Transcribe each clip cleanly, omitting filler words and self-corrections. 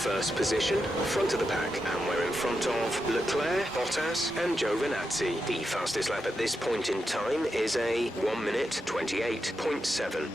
first position, front of the pack, and we're in front of Leclerc, Bottas and Giovinazzi. The fastest lap at this point in time is a 1 minute 28.7.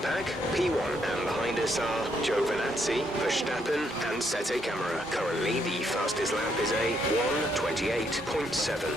Pack, P1, and behind us are Giovinazzi, Verstappen and Sette Camara. Currently the fastest lap is a 1:28.7.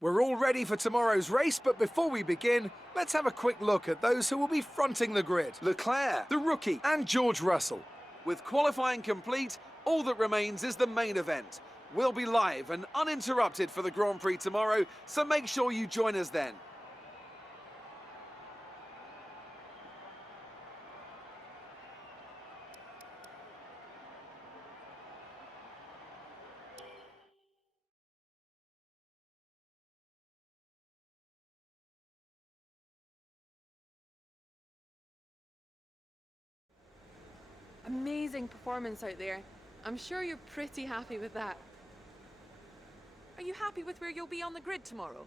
We're all ready for tomorrow's race, but before we begin, let's have a quick look at those who will be fronting the grid. Leclerc, The rookie, and George Russell. with qualifying complete, all that remains is the main event. We'll be live and uninterrupted for the Grand Prix tomorrow, so make sure you join us then. Amazing performance out there. I'm sure you're pretty happy with that. Are you happy with where you'll be on the grid tomorrow?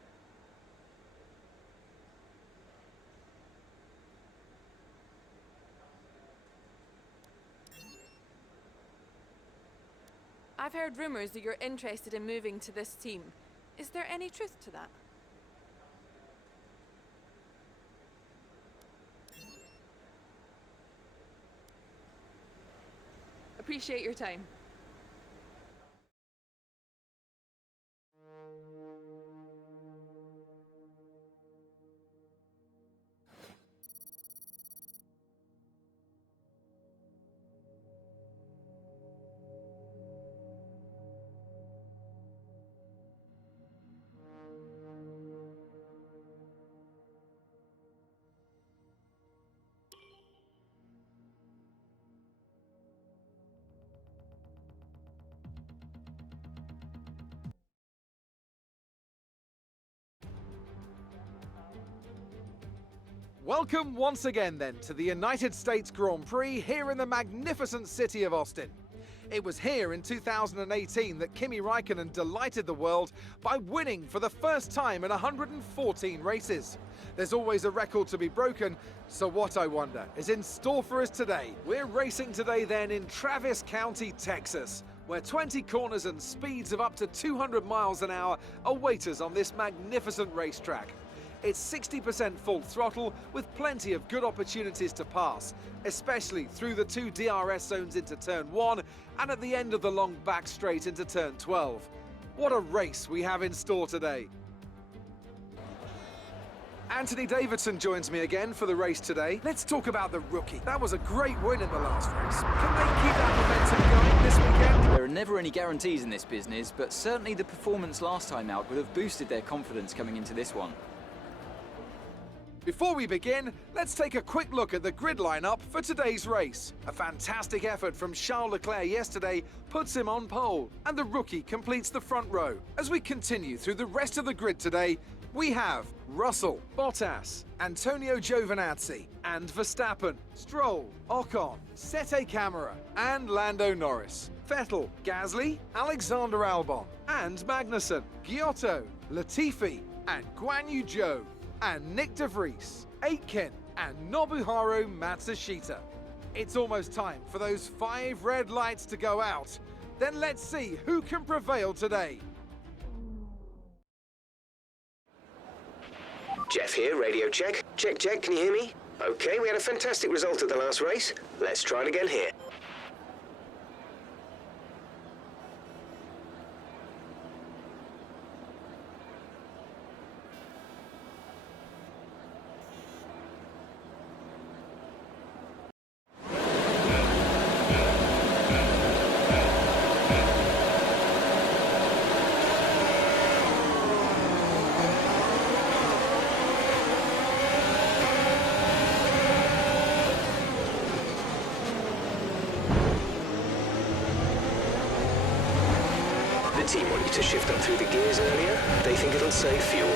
I've heard rumours that you're interested in moving to this team. Is there any truth to that? Appreciate your time. Welcome once again then to the United States Grand Prix here in the magnificent city of Austin. It was here in 2018 that Kimi Räikkönen delighted the world by winning for the first time in 114 races. There's always a record to be broken, so what, I wonder, is in store for us today? We're racing today then in Travis County, Texas, where 20 corners and speeds of up to 200 miles an hour await us on this magnificent racetrack. It's 60% full throttle with plenty of good opportunities to pass, especially through the two DRS zones into turn 1 and at the end of the long back straight into turn 12. What a race we have in store today. Anthony Davidson joins me again for the race today. Let's talk about the rookie. That was a great win in the last race. Can they keep that momentum going this weekend? There are never any guarantees in this business, but certainly the performance last time out would have boosted their confidence coming into this one. Before we begin, let's take a quick look at the grid lineup for today's race. A fantastic effort from Charles Leclerc yesterday puts him on pole, and the rookie completes the front row. As we continue through the rest of the grid today, we have Russell, Bottas, Antonio Giovinazzi, and Verstappen, Stroll, Ocon, Sete Camara, and Lando Norris, Vettel, Gasly, Alexander Albon, and Magnussen, Giotto, Latifi, and Guan Yu Zhou, and Nick De Vries, Aitken, and Nobuharu Matsushita. It's almost time for those 5 red lights to go out. Then let's see who can prevail today. Jeff here, radio check. Check, check, can you hear me? Okay, we had a fantastic result at the last race. Let's try it again here. The team want you to shift up through the gears earlier. They think it'll save fuel.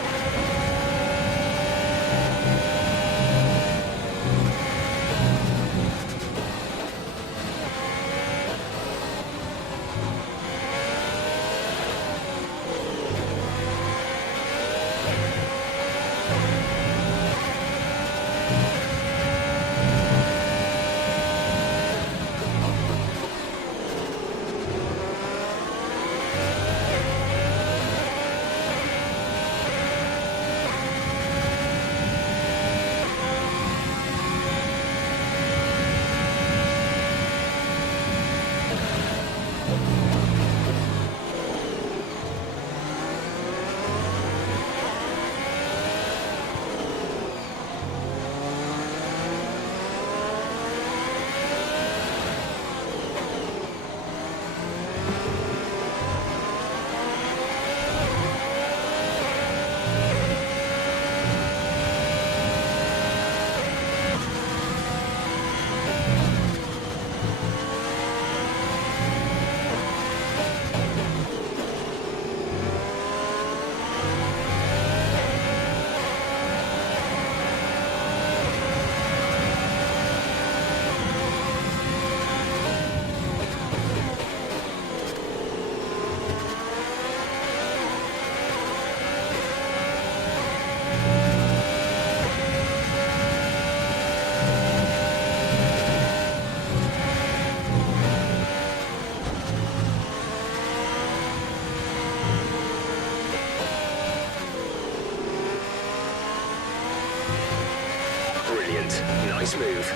Brilliant. Nice move.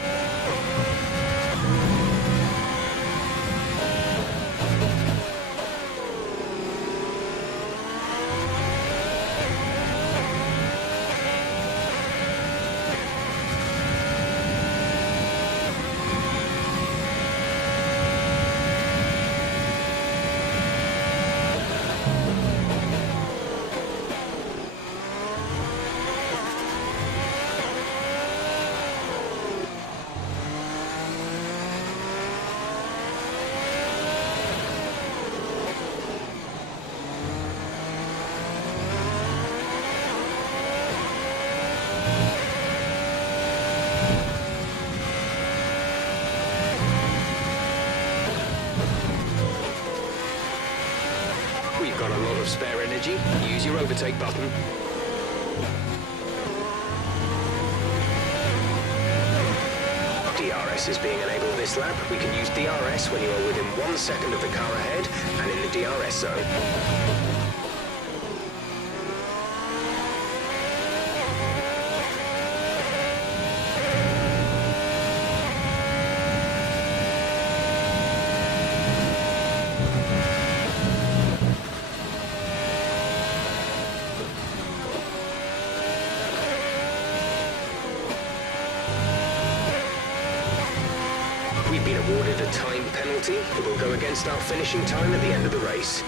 got a lot of spare energy, use your overtake button. DRS is being enabled this lap. We can use DRS when you are within 1 second of the car ahead and in the DRS zone. We've been awarded a time penalty that will go against our finishing time at the end of the race.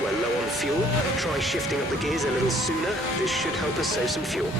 We're low on fuel. Try shifting up the gears a little sooner. This should help us save some fuel.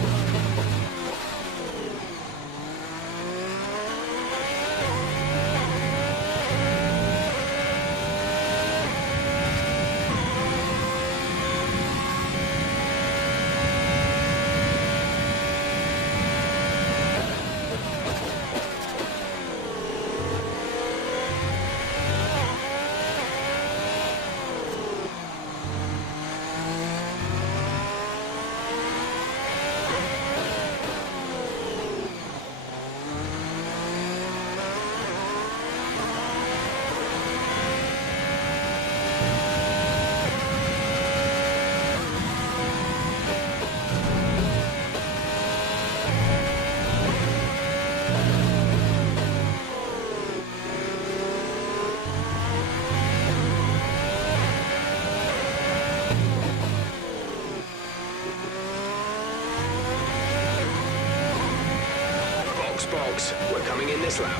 Box, we're coming in this lap.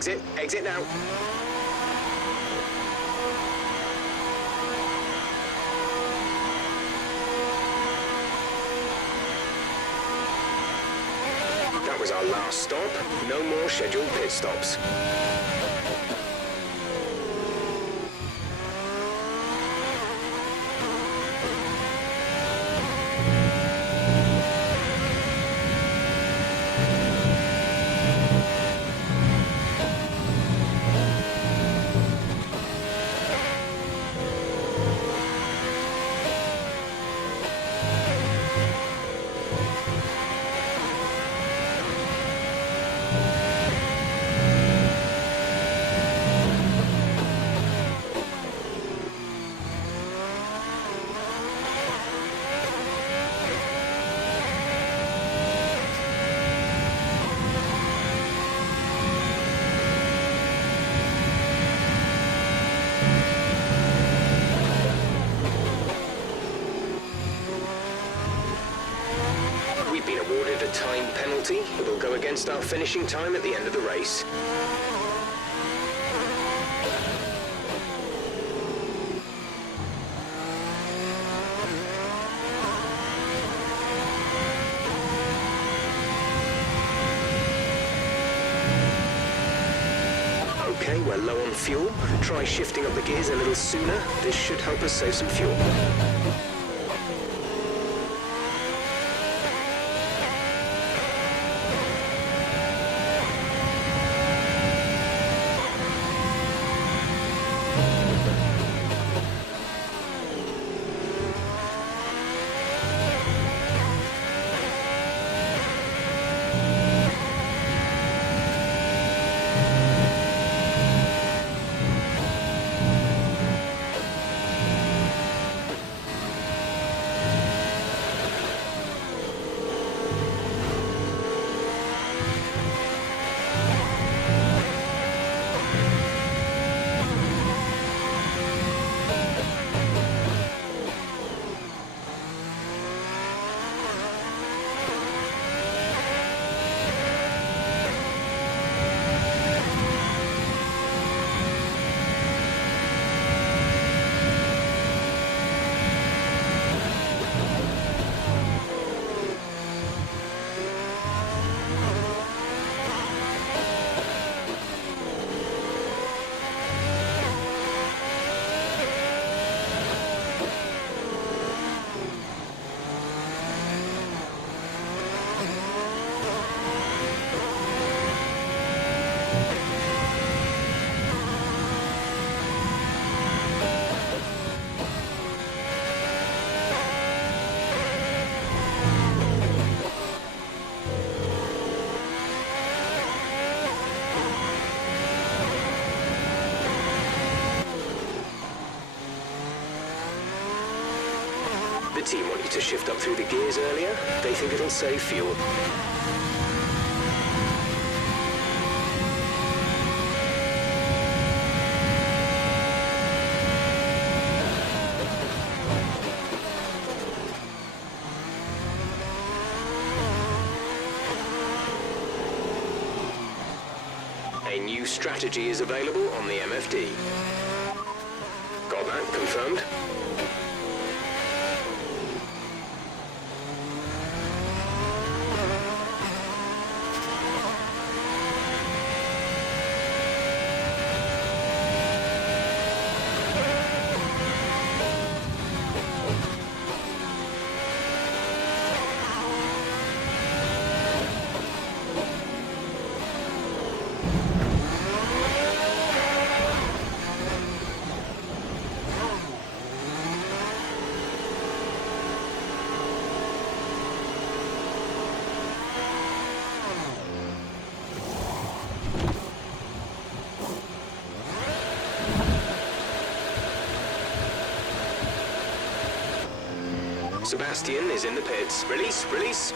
Exit, exit now. That was our last stop. No more scheduled pit stops. We've been awarded a time penalty. It will go against our finishing time at the end of the race. Okay, we're low on fuel. Try shifting up the gears a little sooner. This should help us save some fuel. The team want you to shift up through the gears earlier. They think it'll save fuel. A new strategy is available on the MFD. Got that confirmed? Sebastian is in the pits. Release, release.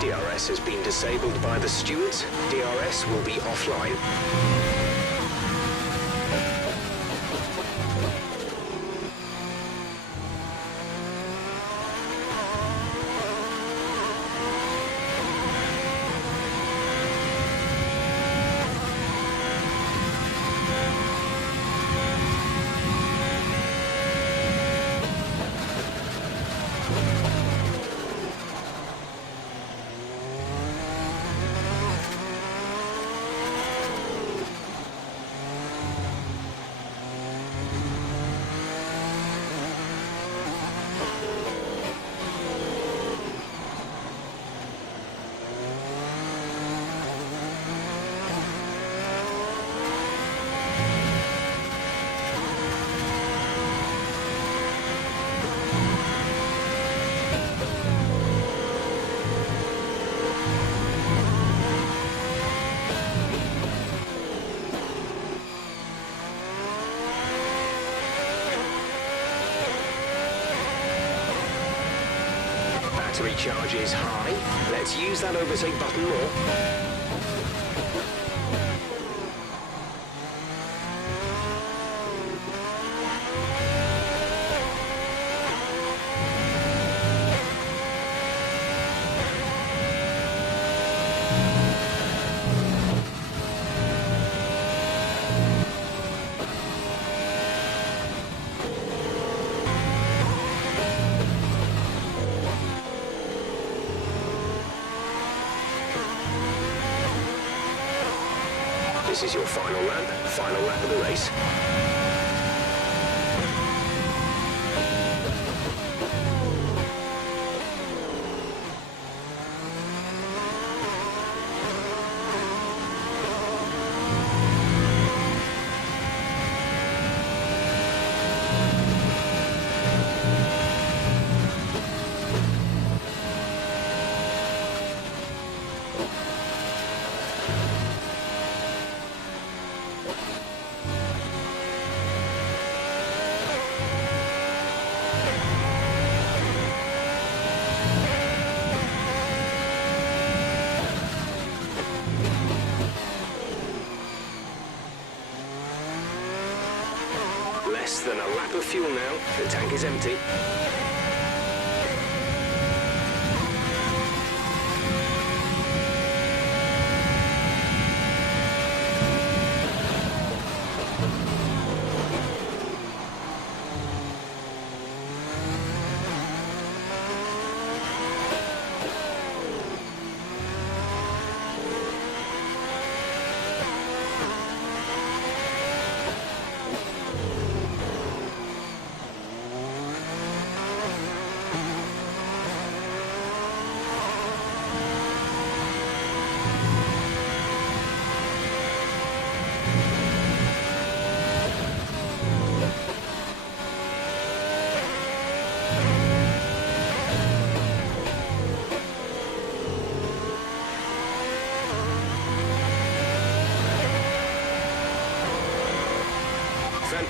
DRS has been disabled by the stewards. DRS will be offline. Battery charge is high. Let's use that overtake button more. This is your final lap of the race. Less than a lap of fuel now. The tank is empty.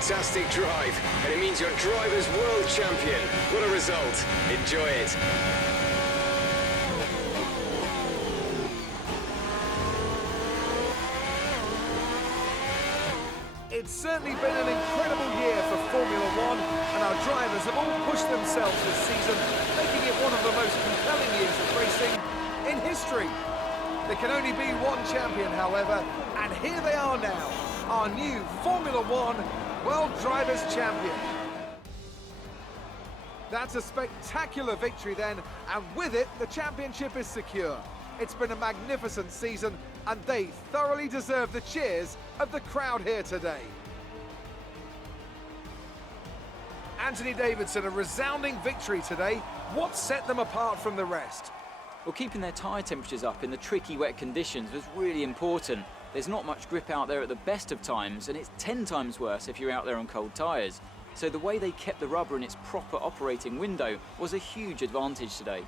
Fantastic drive, and it means you're driver's world champion. What a result. Enjoy it. It's certainly been an incredible year for Formula One, and our drivers have all pushed themselves this season, making it one of the most compelling years of racing in history. There can only be one champion, however, and here they are now, our new Formula One World Drivers' Champion. That's a spectacular victory then, and with it, the championship is secure. It's been a magnificent season, and they thoroughly deserve the cheers of the crowd here today. Anthony Davidson, a resounding victory today. What set them apart from the rest? Well, keeping their tyre temperatures up in the tricky wet conditions was really important. There's not much grip out there at the best of times, and it's 10 times worse if you're out there on cold tyres. So the way they kept the rubber in its proper operating window was a huge advantage today.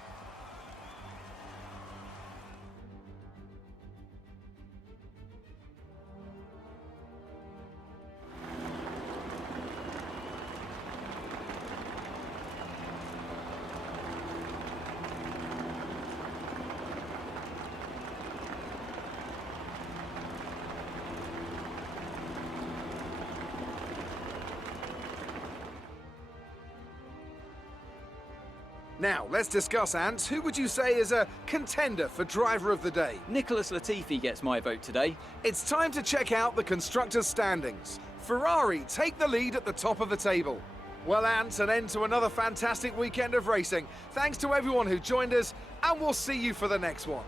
Now, let's discuss, Ant. Who would you say is a contender for Driver of the Day? Nicholas Latifi gets my vote today. It's time to check out the constructors' standings. Ferrari take the lead at the top of the table. Well, Ant, an end to another fantastic weekend of racing. Thanks to everyone who joined us, and we'll see you for the next one.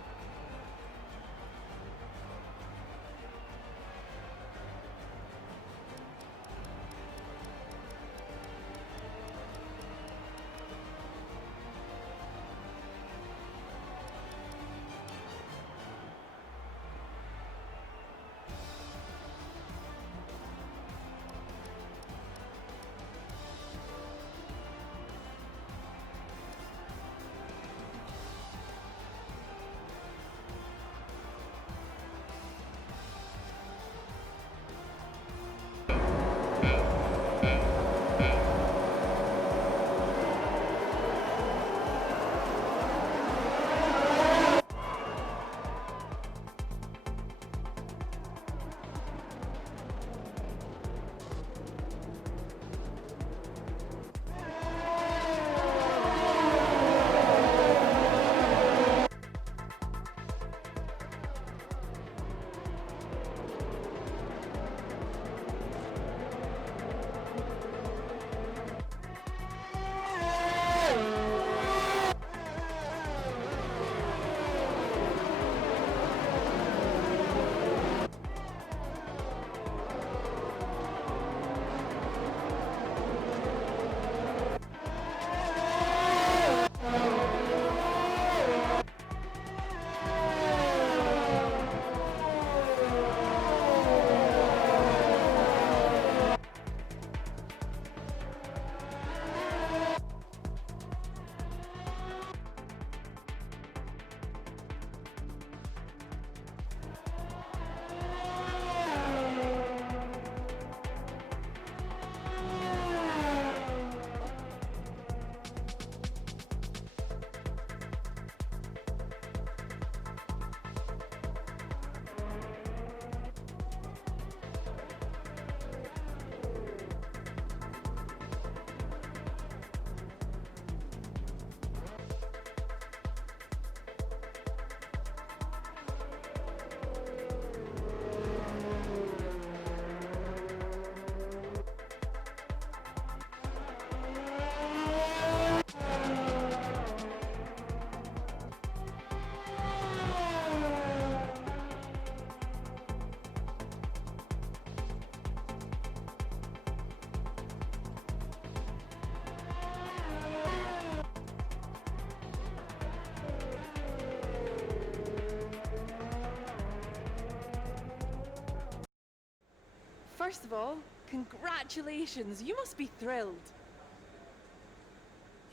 First of all, congratulations. You must be thrilled.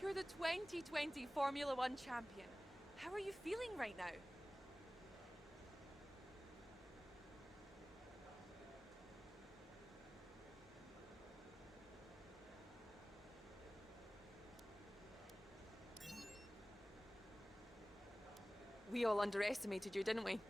You're the 2020 Formula One champion. How are you feeling right now? We all underestimated you, didn't we?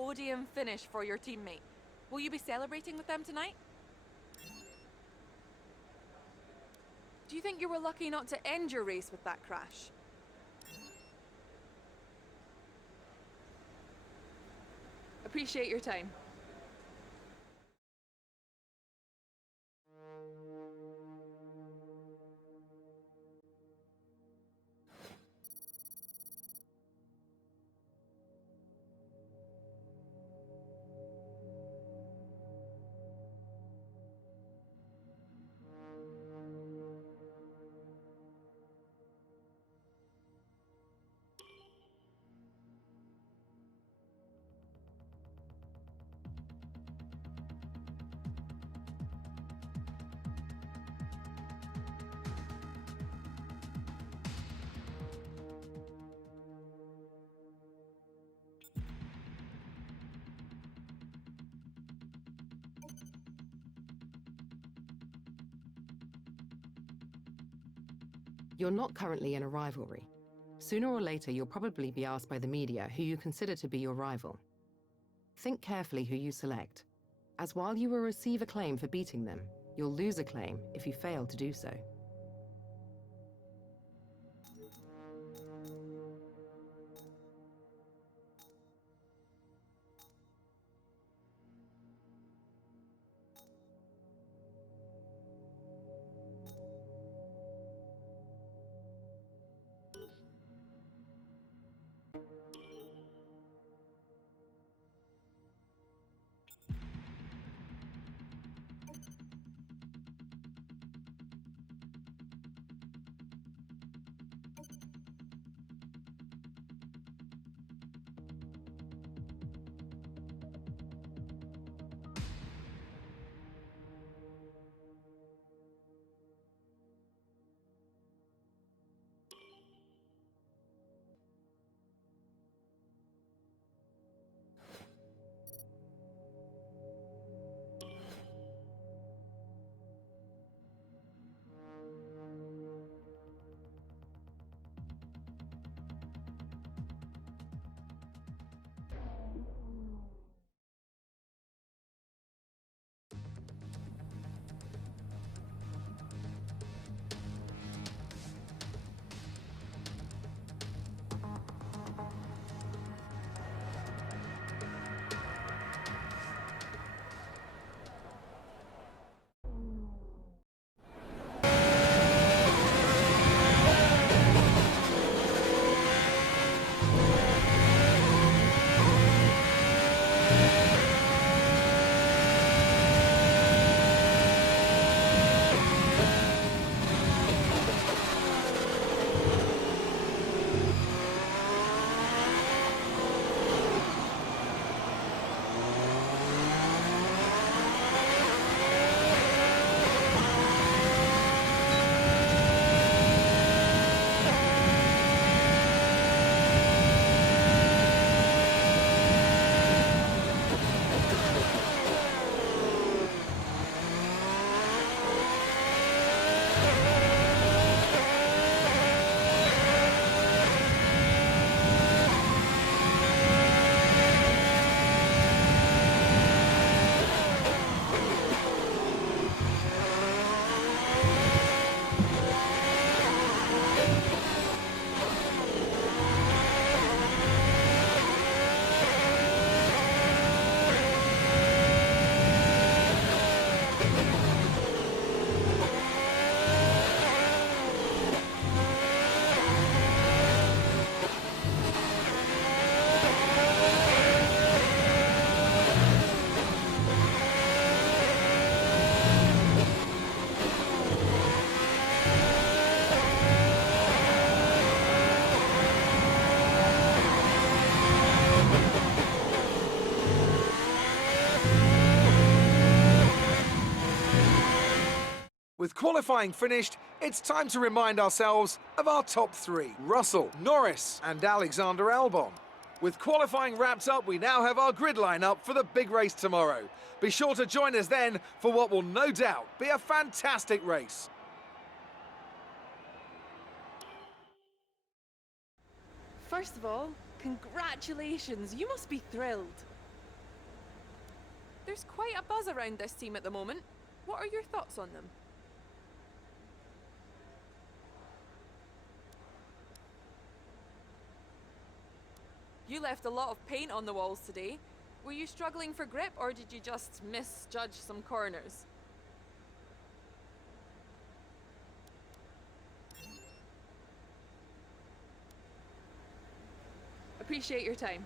Podium finish for your teammate. Will you be celebrating with them tonight? Do you think you were lucky not to end your race with that crash? Appreciate your time. You're not currently in a rivalry. Sooner or later, you'll probably be asked by the media who you consider to be your rival. Think carefully who you select, as while you will receive acclaim for beating them, you'll lose acclaim if you fail to do so. With qualifying finished, it's time to remind ourselves of our top three: Russell, Norris and Alexander Albon. With qualifying wrapped up, we now have our grid lineup for the big race tomorrow. Be sure to join us then for what will no doubt be a fantastic race. First of all, congratulations. You must be thrilled. There's quite a buzz around this team at the moment. What are your thoughts on them? You left a lot of paint on the walls today. Were you struggling for grip, or did you just misjudge some corners? Appreciate your time.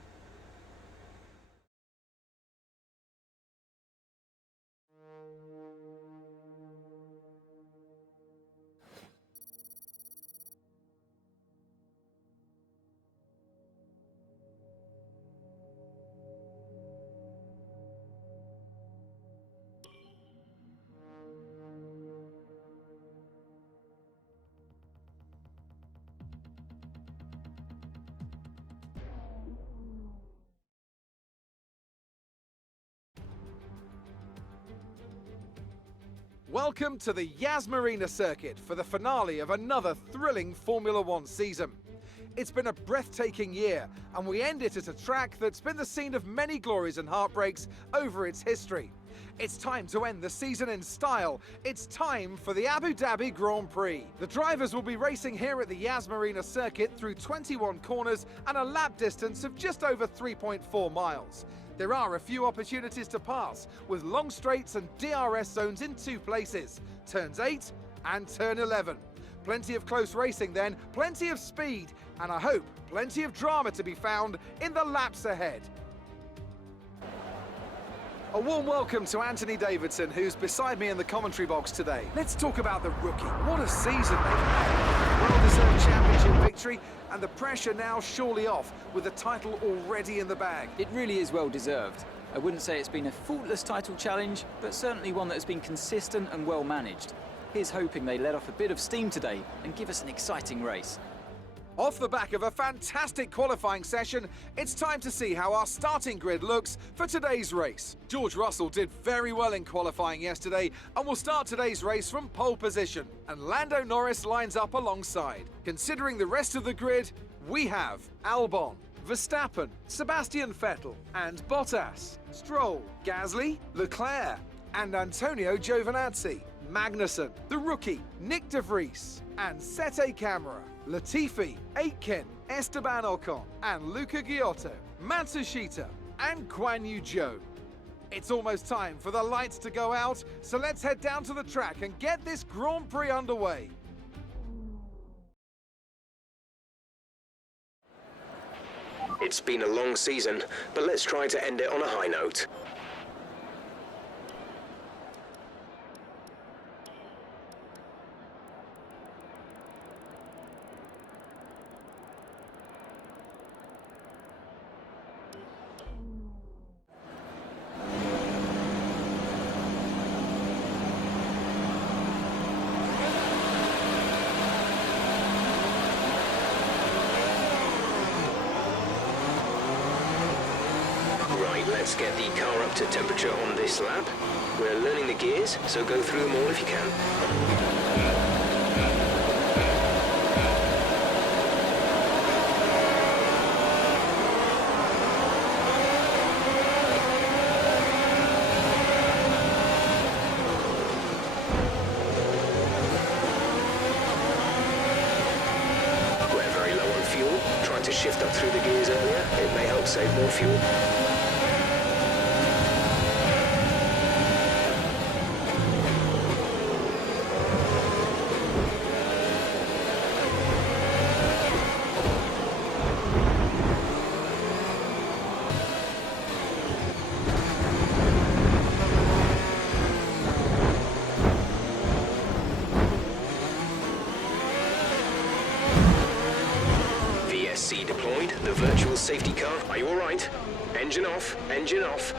Welcome to the Yas Marina circuit for the finale of another thrilling Formula One season. It's been a breathtaking year, and we end it at a track that's been the scene of many glories and heartbreaks over its history. It's time to end the season in style. It's time for the Abu Dhabi Grand Prix. The drivers will be racing here at the Yas Marina circuit through 21 corners and a lap distance of just over 3.4 miles. There are a few opportunities to pass, with long straights and DRS zones in 2 places, turns 8 and turn 11. Plenty of close racing then, plenty of speed, and I hope plenty of drama to be found in the laps ahead. A warm welcome to Anthony Davidson, who's beside me in the commentary box today. Let's talk about the rookie. What a season they've had. Well-deserved championship victory, and the pressure now surely off, with the title already in the bag. It really is well deserved. I wouldn't say it's been a faultless title challenge, but certainly one that has been consistent and well managed. Here's hoping they let off a bit of steam today and give us an exciting race. Off the back of a fantastic qualifying session, it's time to see how our starting grid looks for today's race. George Russell did very well in qualifying yesterday and will start today's race from pole position. And Lando Norris lines up alongside. Considering the rest of the grid, we have Albon, Verstappen, Sebastian Vettel and Bottas, Stroll, Gasly, Leclerc and Antonio Giovinazzi, Magnussen, the rookie, Nick de Vries and Sete Camara, Latifi, Aitken, Esteban Ocon and Luca Giotto, Matsushita and Guan Yu Zhou. It's almost time for the lights to go out, so let's head down to the track and get this Grand Prix underway. It's been a long season, but let's try to end it on a high note. Let's get the car up to temperature on this lap. We're learning the gears, so go through them all if you can. We're very low on fuel. Trying to shift up through the gears earlier. It may help save more fuel. Deployed, the virtual safety car. Are you all right? Engine off, engine off.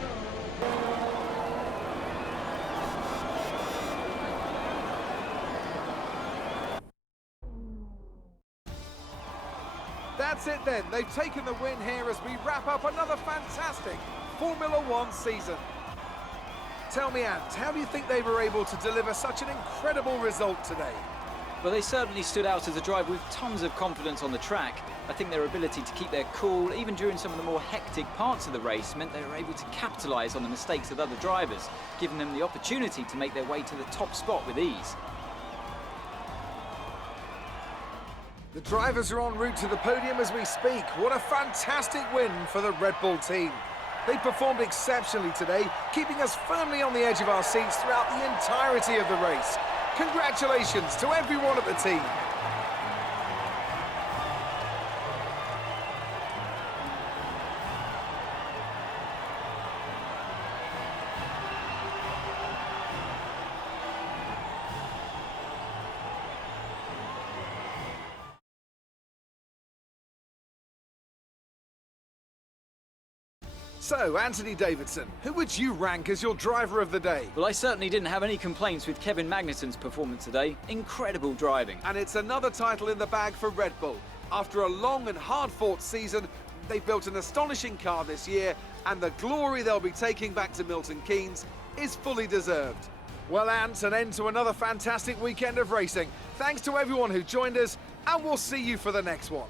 That's it then, they've taken the win here as we wrap up another fantastic Formula One season. Tell me, Ant, how do you think they were able to deliver such an incredible result today? Well, they certainly stood out as a driver with tons of confidence on the track. I think their ability to keep their cool, even during some of the more hectic parts of the race, meant they were able to capitalise on the mistakes of other drivers, giving them the opportunity to make their way to the top spot with ease. The drivers are en route to the podium as we speak. What a fantastic win for the Red Bull team. They performed exceptionally today, keeping us firmly on the edge of our seats throughout the entirety of the race. Congratulations to everyone at the team. So, Anthony Davidson, who would you rank as your driver of the day? Well, I certainly didn't have any complaints with Kevin Magnussen's performance today. Incredible driving. And it's another title in the bag for Red Bull. After a long and hard-fought season, they've built an astonishing car this year, and the glory they'll be taking back to Milton Keynes is fully deserved. Well, Ant, an end to another fantastic weekend of racing. Thanks to everyone who joined us, and we'll see you for the next one.